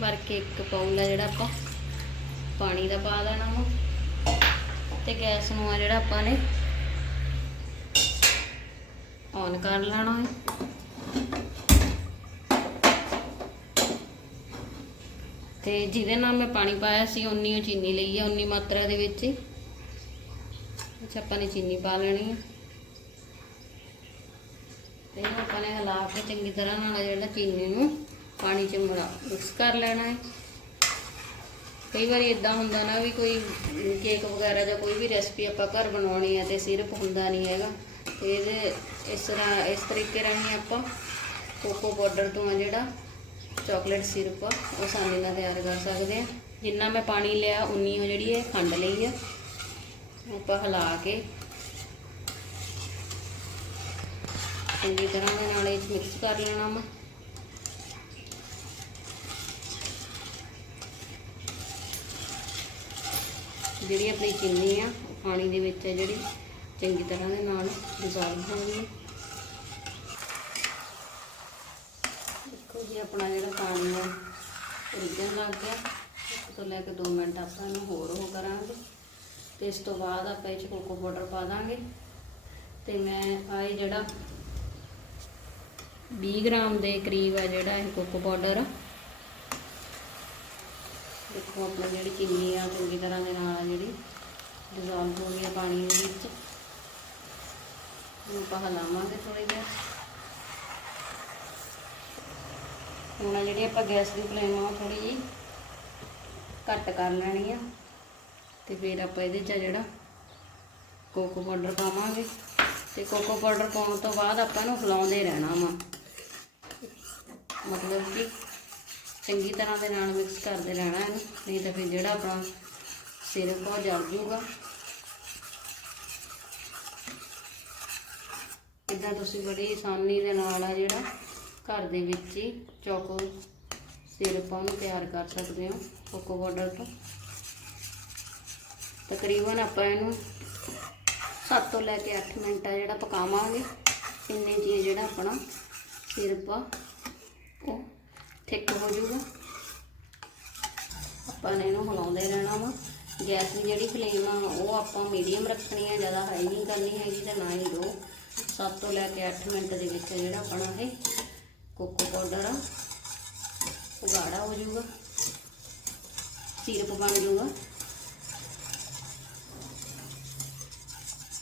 ਭਰ ਕੇ ਇੱਕ ਪਾਉਲਾ ਜਿਹੜਾ ਆਪਾਂ ਪਾਣੀ ਦਾ ਪਾ ਦੇਣਾ ਵਾ। ਤੇ ਗੈਸ ਨੂੰ ਆ ਜਿਹੜਾ ਆਪਾਂ ਨੇ ਔਨ ਕਰ ਲੈਣਾ ਹੈ। ਤੇ ਜਿਹਦੇ ਨਾਲ ਮੈਂ ਪਾਣੀ ਪਾਇਆ ਸੀ ਉਨੀ ਉਹ ਚੀਨੀ ਲਈ ਹੈ ਉਨੀ ਮਾਤਰਾ ਦੇ ਵਿੱਚ ਹੀ। ਅੱਛਾ ਆਪਾਂ ਨੇ ਚੀਨੀ ਪਾ ਲੈਣੀ ਹੈ। ਤੇ ਆਪਾਂ ਨੇ ਹਿਲਾ ਕੇ ਚੰਗੀ ਤਰ੍ਹਾਂ ਨਾਲ ਜਿਹੜਾ ਚੀਨੀ ਨੂੰ ਪਾਣੀ ਚ ਮਿਲਾ ਮਿਕਸ ਕਰ ਲੈਣਾ ਹੈ। ਕਈ ਵਾਰੀ ਇਦਾਂ ਹੁੰਦਾ ਨਾ ਵੀ ਕੋਈ ਕੇਕ ਵਗੈਰਾ ਜਾਂ ਕੋਈ ਵੀ ਰੈਸਪੀ ਆਪਾਂ ਘਰ ਬਣਾਉਣੀ ਹੈ ਤੇ ਸਿਰਪ ਹੁੰਦਾ ਨਹੀਂ ਹੈਗਾ। ਤੇ ਇਹਦੇ ਇਸ ਤਰ੍ਹਾਂ, ਇਸ ਤਰੀਕੇ ਰਾਹੀਂ ਆਪਾਂ ਕੋਕੋ ਪਾਊਡਰ ਤੋਂ ਆ ਜਿਹੜਾ ਚਾਕਲੇਟ ਸਿਰਪ ਆ, ਉਹ ਆਸਾਨੀ ਨਾਲ ਤਿਆਰ ਕਰ ਸਕਦੇ ਆ ਜਿੰਨਾ ਮੈਂ ਪਾਣੀ ਲਿਆ, ਉਨੀ ਉਹ ਜਿਹੜੀ ਹੈ ਖੰਡ ਲਈ ਆ। ਆਪਾਂ ਹਿਲਾ ਕੇ ਚੰਗੀ ਤਰ੍ਹਾਂ ਦੇ ਨਾਲ ਇਹ ਮਿਕਸ ਕਰ ਲੈਣਾ ਵਾ। ਜਿਹੜੀ ਆਪਣੀ ਚੀਨੀ ਆ, ਉਹ ਪਾਣੀ ਦੇ ਵਿੱਚ ਹੈ ਜਿਹੜੀ, ਚੰਗੀ ਤਰ੍ਹਾਂ ਦੇ ਨਾਲ ਡਿਜ਼ੋਲਵ ਹੋ ਗਈ ਦੇਖੋ ਜੀ, ਆਪਣਾ ਜਿਹੜਾ ਪਾਣੀ ਆ ਰਿੱਝਣ ਲੱਗ ਗਿਆ। ਇੱਕ ਤੋਂ ਲੈ ਕੇ 2 ਮਿੰਟ ਆਪਾਂ ਇਹਨੂੰ ਹੋਰ ਉਹ ਕਰਾਂਗੇ। ਤੇ ਇਸ ਤੋਂ ਬਾਅਦ ਆਪਾਂ ਇਹ ਚ ਕੋਕੋ ਪਾਊਡਰ ਪਾ ਦਾਂਗੇ। ਤੇ ਮੈਂ ਆਹ ਇਹ ਜਿਹੜਾ 20 ਗ੍ਰਾਮ ਦੇ ਕਰੀਬ ਆ ਜਿਹੜਾ ਇਹ ਕੋਕੋ ਪਾਊਡਰ ਦੇਖੋ ਆਪਣਾ ਜਿਹੜੀ ਚੀਨੀ ਆ, ਚੰਗੀ ਤਰ੍ਹਾਂ ਦੇ ਨਾਲ ਜਿਹੜੀ ਡਿਜ਼ੋਲਵ ਹੋ ਗਈ ਆ ਪਾਣੀ ਦੇ ਵਿੱਚ। ਇਹਨੂੰ ਆਪਾਂ ਹਿਲਾਵਾਂਗੇ ਥੋੜੀ ਜਿਹਾ ਹੁਣ ਜਿਹੜੀ ਆਪਾਂ ਗੈਸ ਦੀ ਫਲੇਮ ਆ ਥੋੜੀ ਜੀ ਘੱਟ ਕਰ ਲੈਣੀ ਆ। ਤੇ ਫਿਰ ਆਪਾਂ ਇਹਦੇ 'ਚ ਜਿਹੜਾ ਕੋਕੋ ਪਾਊਡਰ ਪਾਵਾਂਗੇ। ਤੇ ਕੋਕੋ ਪਾਊਡਰ ਪਾਉਣ ਤੋਂ ਬਾਅਦ ਆਪਾਂ ਇਹਨੂੰ ਹਿਲਾਉਂਦੇ ਰਹਿਣਾ ਵਾ ਮਤਲਬ ਕਿ ਚੰਗੀ ਤਰ੍ਹਾਂ ਦੇ ਨਾਲ ਮਿਕਸ ਕਰਦੇ ਰਹਿਣਾ ਇਹਨੂੰ, ਨਹੀਂ ਤਾਂ ਫਿਰ ਜਿਹੜਾ ਆਪਣਾ ਸਿਰਪ ਆ ਉਹ ਜਲ ਜੂਗਾ। ਇਦਾਂ ਤੁਸੀਂ ਬੜੀ ਆਸਾਨੀ ਦੇ ਨਾਲ ਆ ਜਿਹੜਾ ਘਰ ਦੇ ਵਿੱਚ ਹੀ ਚੋਕੋ ਸਿਰਪ ਆ ਉਹਨੂੰ ਤਿਆਰ ਕਰ ਸਕਦੇ ਹੋ ਕੋਕੋ ਪਾਊਡਰ ਤੋਂ। ਤਕਰੀਬਨ ਆਪਾਂ ਇਹਨੂੰ 7 ਤੋਂ ਲੈ ਕੇ 8 ਮਿੰਟ ਆ ਜਿਹੜਾ ਪਕਾਵਾਂਗੇ। ਇੰਨੇ ਜੀ ਜਿਹੜਾ ਆਪਣਾ ਸਿਰਪ ਆ ਉਹ ਥਿੱਕ ਹੋ ਜਾਊਗਾ। ਆਪਾਂ ਨੇ ਇਹਨੂੰ ਹਿਲਾਉਂਦੇ ਰਹਿਣਾ ਵਾ। ਗੈਸ ਦੀ ਜਿਹੜੀ ਫਲੇਮ ਆ, ਉਹ ਆਪਾਂ ਮੀਡੀਅਮ ਰੱਖਣੀ ਆ, ਜ਼ਿਆਦਾ ਹਾਈ ਨਹੀਂ ਕਰਨੀ ਹੈਗੀ ਤੇ ਨਾ ਹੀ ਲੋ 7 ਤੋਂ ਲੈ ਕੇ 8 ਮਿੰਟ ਦੇ ਵਿੱਚ ਜਿਹੜਾ ਆਪਣਾ ਇਹ ਕੋਕੋ ਪਾਊਡਰ ਆ ਉਹ ਗਾੜਾ ਹੋ ਜਾਊਗਾ। ਸਿਰਪ ਬਣ ਜਾਊਗਾ।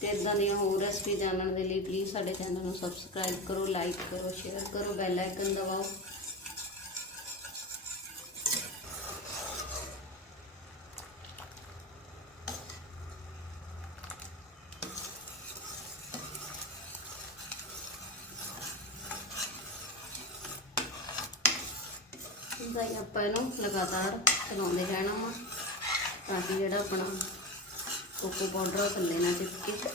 ਤੇ ਇਦਾਂ ਦੀਆਂ ਹੋਰ ਰੈਸਪੀ ਜਾਣਨ ਦੇ ਲਈ ਪਲੀਜ਼ ਸਾਡੇ ਚੈਨਲ ਨੂੰ ਸਬਸਕ੍ਰਾਈਬ ਕਰੋ ਲਾਈਕ ਕਰੋ ਸ਼ੇਅਰ ਕਰੋ ਬੈਲ ਆਈਕਨ ਦਬਾਓ। ਇਦਾਂ ਹੀ ਆਪਾਂ ਇਹਨੂੰ ਲਗਾਤਾਰ ਚਲਾਉਂਦੇ ਰਹਿਣਾ ਵਾ ਤਾਂ ਕਿ ਜਿਹੜਾ ਆਪਣਾ ਕੋਕੋ ਪਾਊਡਰ ਉਹ ਥੱਲੇ ਨਾ ਚਿਪਕੇ।